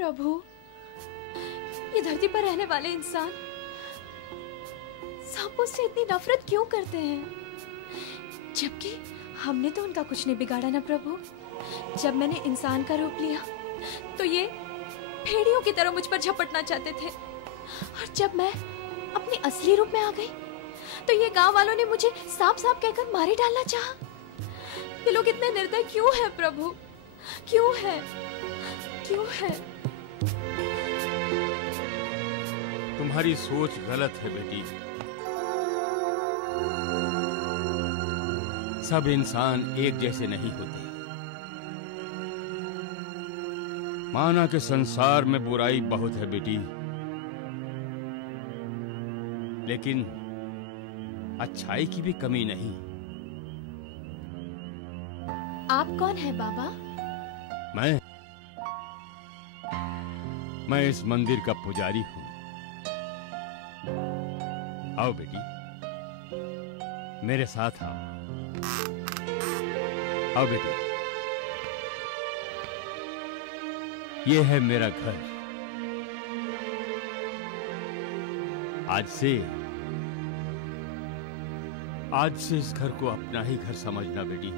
प्रभु, ये धरती पर रहने वाले इंसान सांपों से इतनी नफरत क्यों करते हैं, जबकि हमने तो उनका कुछ नहीं बिगाड़ा ना प्रभु। जब मैंने इंसान का रूप लिया तो ये भेड़ियों की तरह मुझ पर झपटना चाहते थे, और जब मैं अपने असली रूप में आ गई तो ये गांव वालों ने मुझे सांप सांप कहकर मारे डालना चाहा। ये लोग इतने निर्दय क्यों हैं प्रभु, क्यों है, क्यों है? तुम्हारी सोच गलत है बेटी। सब इंसान एक जैसे नहीं होते। माना कि संसार में बुराई बहुत है बेटी, लेकिन अच्छाई की भी कमी नहीं। आप कौन है बाबा? मैं इस मंदिर का पुजारी हूं। आओ बेटी, मेरे साथ आओ। आओ बेटी, ये है मेरा घर। आज से इस घर को अपना ही घर समझना बेटी।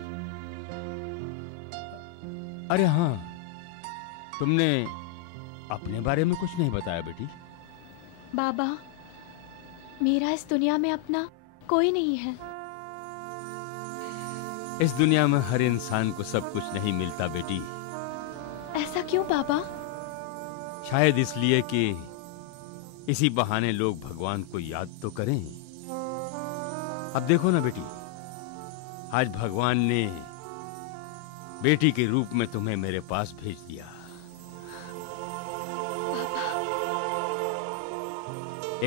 अरे हाँ, तुमने अपने बारे में कुछ नहीं बताया बेटी। बाबा, मेरा इस दुनिया में अपना कोई नहीं है। इस दुनिया में हर इंसान को सब कुछ नहीं मिलता बेटी। ऐसा क्यों बाबा? शायद इसलिए कि इसी बहाने लोग भगवान को याद तो करें। अब देखो ना बेटी, आज भगवान ने बेटी के रूप में तुम्हें मेरे पास भेज दिया।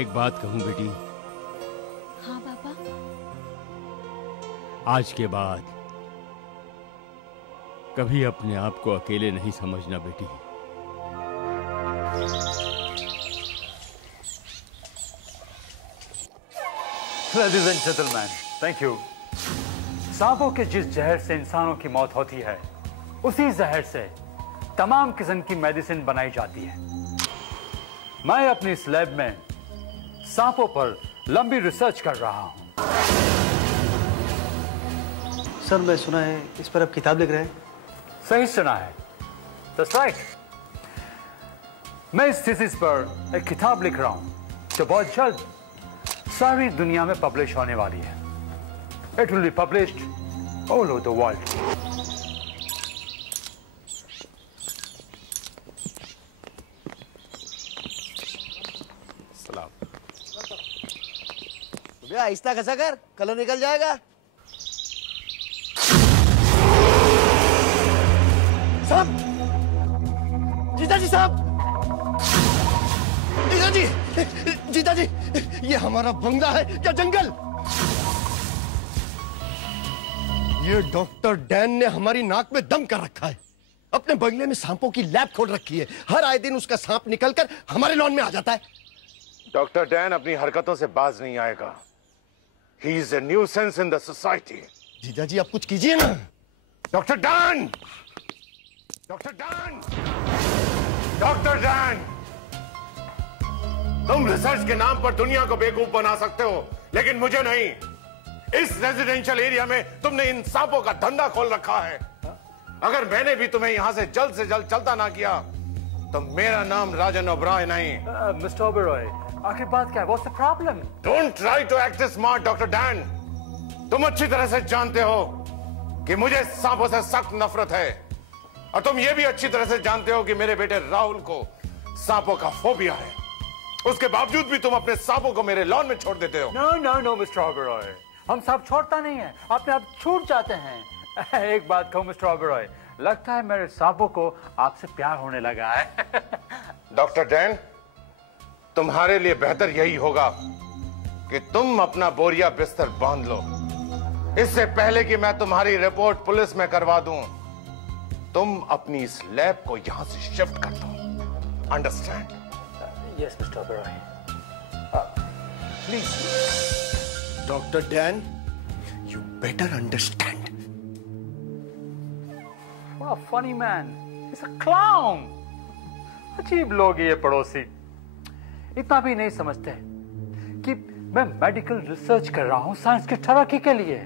एक बात कहूं बेटी? हाँ बाबा। आज के बाद कभी अपने आप को अकेले नहीं समझना बेटी। Ladies and gentlemen, thank you. सांपों के जिस जहर से इंसानों की मौत होती है, उसी जहर से तमाम किस्म की मेडिसिन बनाई जाती है। मैं अपनी इस लैब में सांपों पर लंबी रिसर्च कर रहा हूं। सर, मैं सुना है इस पर आप किताब लिख रहे हैं। सही सुना है। That's right. मैं इस थीसिस पर एक किताब लिख रहा हूं जो बहुत जल्द सारी दुनिया में पब्लिश होने वाली है। It will be published all over the world. सलाम। भैया आहिस्ता खसा कर, कलर निकल जाएगा। साहब, जीता जी साहब, जीता जी, जीता जी, ये हमारा बंगला है या जंगल? ये डॉक्टर डैन ने हमारी नाक में दम कर रखा है। अपने बंगले में सांपों की लैब खोल रखी है। हर आए दिन उसका सांप निकलकर हमारे लॉन में आ जाता है। डॉक्टर डैन अपनी हरकतों से बाज नहीं आएगा। He is a nuisance in the society. जीजा जी, आप कुछ कीजिए ना। Doctor Dan! Doctor Dan! Doctor Dan! तुम रिसर्च के नाम पर दुनिया को बेवकूफ बना सकते हो, लेकिन मुझे नहीं। इस रेजिडेंशियल एरिया में तुमने इन सांपों का धंधा खोल रखा है। अगर मैंने भी तुम्हें यहां से जल्द चलता ना किया तो मेरा नाम राजन ओबरॉय नहीं। मिस्टर ओबरॉय, आखिर बात क्या है? What's the problem? Don't try to act smart, doctor Dan. तुम अच्छी तरह से जानते हो कि मुझे सांपों से सख्त नफरत है, और तुम ये भी अच्छी तरह से जानते हो कि मेरे बेटे राहुल को सांपों का फोबिया है। उसके बावजूद भी तुम अपने सांपों को मेरे लॉन में छोड़ देते हो। नो मिस्टर ओबरॉय, हम सांप छोड़ता नहीं है, अपने आप छूट जाते हैं। एक बात कहूं मिस्टर ओबरॉय, लगता है मेरे सांपों को आपसे प्यार होने लगा है। डॉक्टर डैन, तुम्हारे लिए बेहतर यही होगा कि तुम अपना बोरिया बिस्तर बांध लो, इससे पहले कि मैं तुम्हारी रिपोर्ट पुलिस में करवा दूं। तुम अपनी इस लैब को यहां से शिफ्ट कर दो। Understand? Yes mister Oberoi, please. Doctor Dan, you better understand. What a funny man. He's a clown. अजीब लोग ये पड़ोसी, इतना भी नहीं समझते कि मैं मेडिकल रिसर्च कर रहा हूं साइंस की तरक्की के लिए।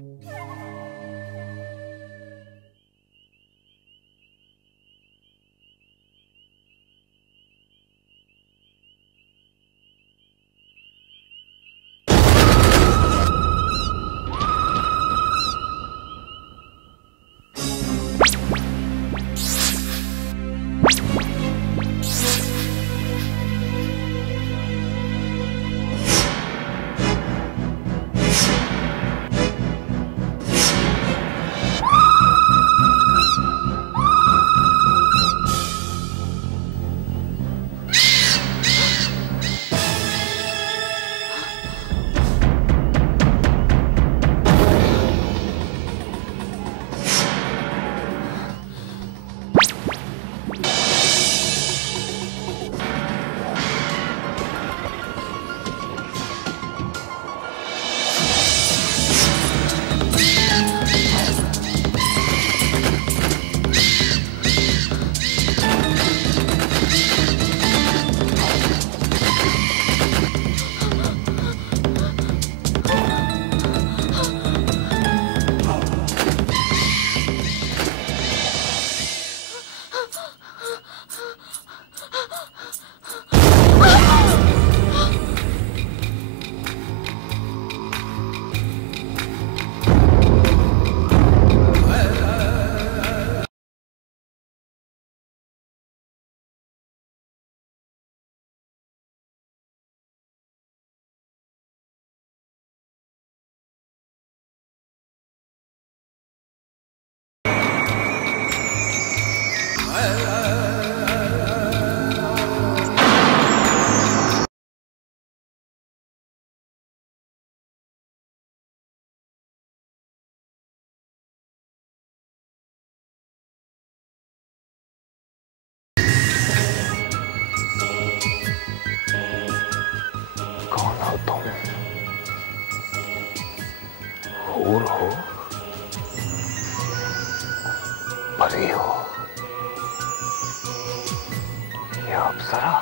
फूल हो, परी हो या अप्सरा?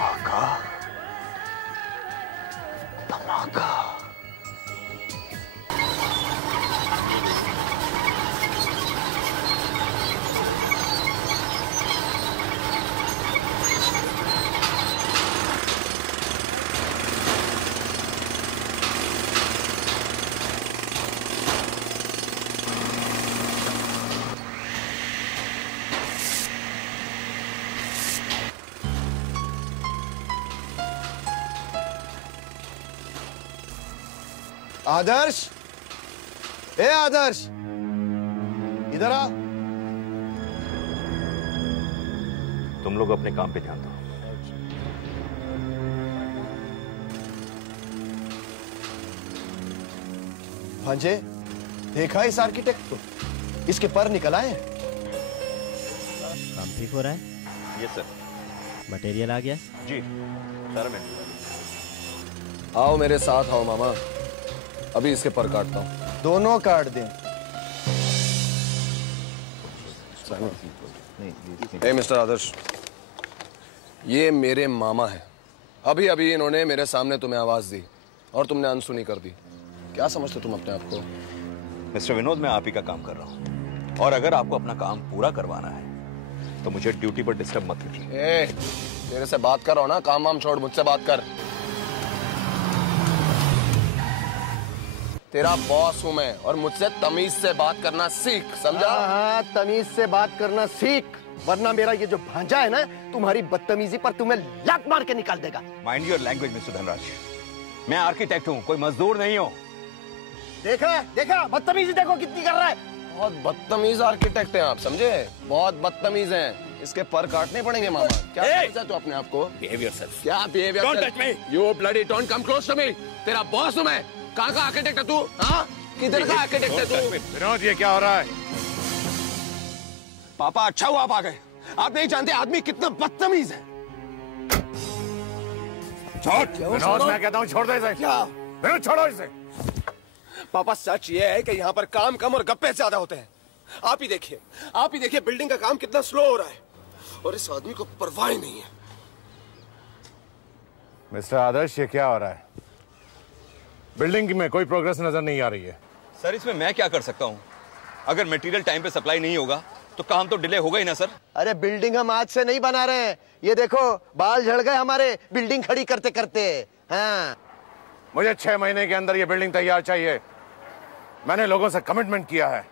आका, धमाका। आदर्श, ए आदर्श, इधर आ। तुम लोग अपने काम पे ध्यान दो। भांजे, देखा इस आर्किटेक्ट को? इसके पर निकल आए। काम ठीक हो रहा है? Yes sir. मटेरियल आ गया? जी सर। मैं आओ मेरे साथ आओ मामा, अभी इसके पर काटता हूं। दोनों काट दें। ए मिस्टर आदर्श, ये मेरे मामा हैं। अभी अभी इन्होंने मेरे सामने तुम्हें आवाज दी और तुमने अनसुनी कर दी। क्या समझते तुम अपने आप को? मिस्टर विनोद, मैं आप ही का काम कर रहा हूँ और अगर आपको अपना काम पूरा करवाना है तो मुझे ड्यूटी पर डिस्टर्ब मत कीजिए। तेरे से बात कर रहा हूं ना, काम वाम छोड़, मुझसे बात कर। तेरा बॉस हूं मैं और मुझसे तमीज से बात करना सीख, समझा? हाँ, तमीज से बात करना सीख, वरना मेरा ये जो भांजा है ना, तुम्हारी बदतमीजी पर तुम्हें लात मार के निकाल देगा। Mind your language mister Dhanraj, मैं आर्किटेक्ट हूँ, कोई मजदूर नहीं हूँ। देखा देखा, बदतमीजी देखो कितनी कर रहा है। बहुत बदतमीज आर्किटेक्ट हैं आप, समझे? बहुत बदतमीज हैं। इसके पर काटने पड़ेंगे मामा। क्या समझा तू अपने आप को? Behave yourself. क्या behaviour? Don't touch me. You bloody don't come close to me. तेरा बॉस हूँ मैं। कहाँ का आर्किटेक्ट है तू? हाँ? किधर का आर्किटेक्ट है तू? विनोद, ये क्या हो रहा है? पापा, अच्छा हुआ आप आ गए। आप नहीं जानते आदमी कितना बदतमीज है। विनोद, मैं कहता हूँ छोड़ दे इसे। क्या? विनोद, छोड़ो इसे। पापा सच ये है कि यहाँ पर काम कम और गप्पे ज्यादा होते हैं। आप ही देखिए बिल्डिंग का काम कितना स्लो हो रहा है और इस आदमी को परवाह ही नहीं है। मिस्टर आदर्श, ये क्या हो रहा है? बिल्डिंग में कोई प्रोग्रेस नजर नहीं आ रही है। सर, इसमें मैं क्या कर सकता हूँ? अगर मटेरियल टाइम पे सप्लाई नहीं होगा तो काम तो डिले होगा ही ना सर। अरे बिल्डिंग हम आज से नहीं बना रहे हैं, ये देखो बाल झड़ गए हमारे बिल्डिंग खड़ी करते करते। हाँ, मुझे 6 महीने के अंदर ये बिल्डिंग तैयार चाहिए। मैंने लोगों से कमिटमेंट किया है।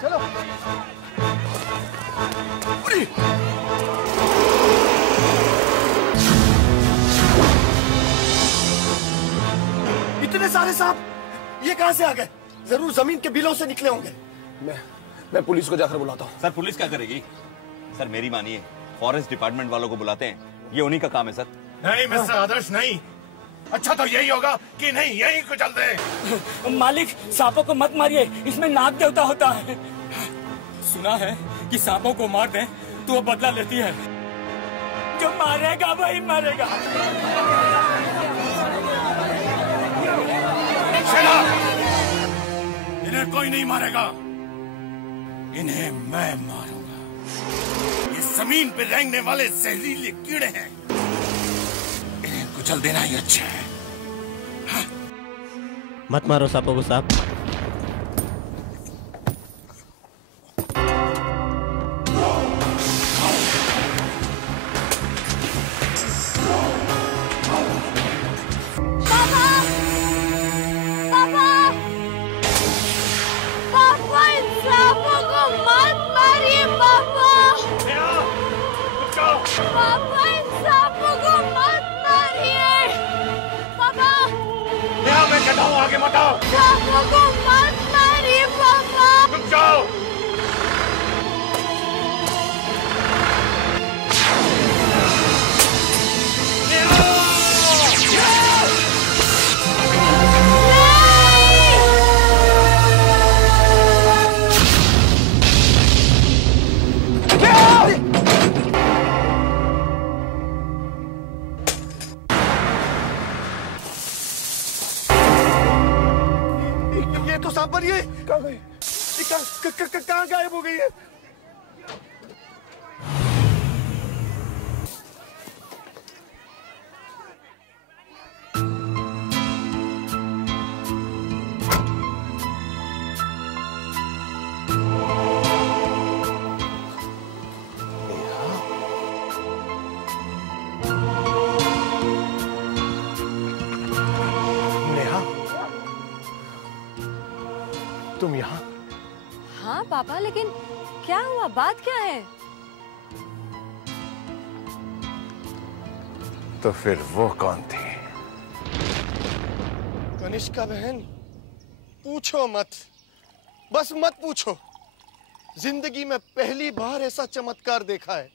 चलो। इतने सारे सांप ये कहां से आ गए? जरूर जमीन के बिलों से निकले होंगे। मैं पुलिस को जाकर बुलाता हूँ। सर, पुलिस क्या करेगी? सर मेरी मानिए, फॉरेस्ट डिपार्टमेंट वालों को बुलाते हैं, ये उन्हीं का काम है सर। नहीं मिस्टर आदर्श, नहीं। अच्छा तो यही होगा कि नहीं यही कुचल दे। मालिक, सांपों को मत मारिए, इसमें नाग देवता होता है। सुना है कि सांपों को मार दें तो वो बदला लेती है। जो मारेगा वही मरेगा। इन्हें कोई नहीं मारेगा, इन्हें मैं मारूंगा। ये जमीन पे रेंगने वाले जहरीले कीड़े हैं, इन्हें कुचल देना ही अच्छा है। मत मारो सांपों को सांप। आगे मत आओ। सांपों को मत मारिए पापा। रुक जाओ। ये कहाँ गई? कहाँ गायब हो गई है? तुम यहाँ? हाँ पापा, लेकिन क्या हुआ? बात क्या है? तो फिर वो कौन थी? कनिष्का बहन, पूछो मत, बस मत पूछो। जिंदगी में पहली बार ऐसा चमत्कार देखा है।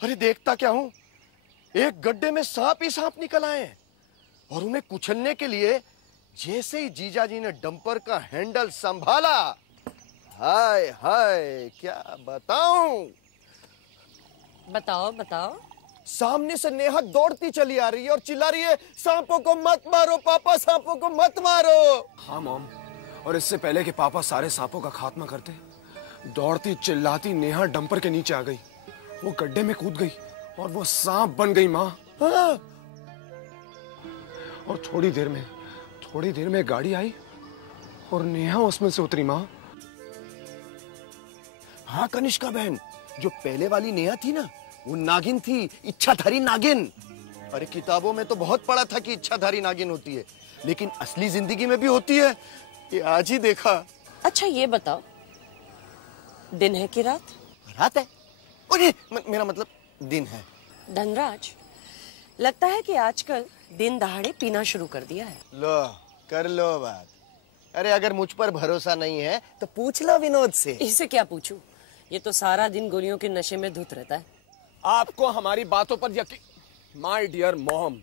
अरे देखता क्या हूं, एक गड्ढे में सांप ही सांप निकल आए हैं और उन्हें कुचलने के लिए जैसे ही जीजाजी ने डंपर का हैंडल संभाला, हाय हाय क्या बताऊं। बताओ बताओ। सामने से नेहा दौड़ती चली आ रही है और चिल्ला रही है, सांपों को मत मारो पापा, सांपों को मत मारो। हाँ मॉम, और इससे पहले कि पापा सारे सांपों का खात्मा करते, दौड़ती चिल्लाती नेहा डंपर के नीचे आ गई। वो गड्ढे में कूद गई और वो सांप बन गई माँ। हाँ। और थोड़ी देर में गाड़ी आई और नेहा उसमें से उतरी माँ। हाँ कनिष्का बहन, जो पहले वाली नेहा थी ना, वो नागिन थी, इच्छाधारी नागिन। अरे किताबों में तो बहुत पढ़ा था कि इच्छाधारी नागिन होती है, लेकिन असली जिंदगी में भी होती है, ये आज ही देखा। अच्छा ये बताओ, दिन है कि रात? रात है। अरे मेरा मतलब दिन है। धनराज, लगता है कि आजकल दिन दहाड़े पीना शुरू कर दिया है। लो कर लो बात। अरे अगर मुझ पर भरोसा नहीं है तो पूछ लो विनोद से। इससे क्या पूछूं? ये तो सारा दिन गोलियों के नशे में धुत रहता है। आपको हमारी बातों पर यकीन? माय डियर मॉम,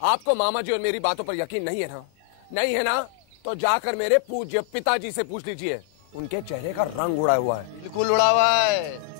आपको मामा जी और मेरी बातों पर यकीन नहीं है ना? नहीं है ना? तो जाकर मेरे पूज्य पिताजी से पूछ लीजिए, उनके चेहरे का रंग उड़ा हुआ है। बिल्कुल उड़ा हुआ है।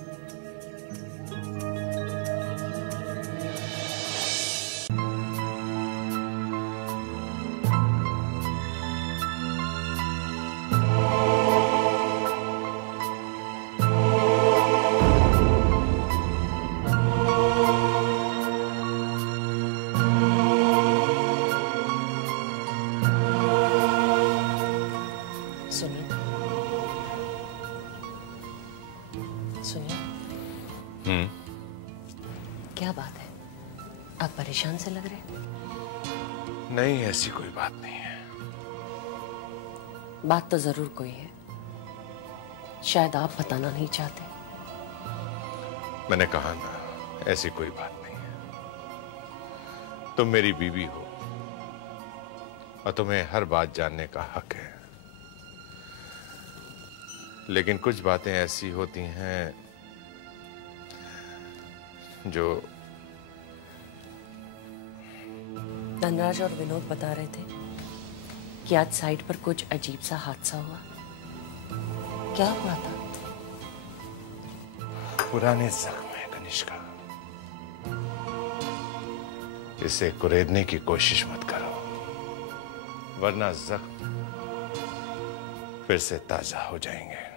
क्या बात है, आप परेशान से लग रहे हैं? नहीं, ऐसी कोई बात नहीं है। बात तो जरूर कोई है, शायद आप बताना नहीं चाहते। मैंने कहा ना, ऐसी कोई बात नहीं है। तुम मेरी बीवी हो और तुम्हें हर बात जानने का हक है, लेकिन कुछ बातें ऐसी होती हैं जो धनराज और विनोद बता रहे थे कि आज साइट पर कुछ अजीब सा हादसा हुआ। क्या हुआ था? पुराने जख्म है कनिष्का, इसे कुरेदने की कोशिश मत करो, वरना जख्म फिर से ताजा हो जाएंगे।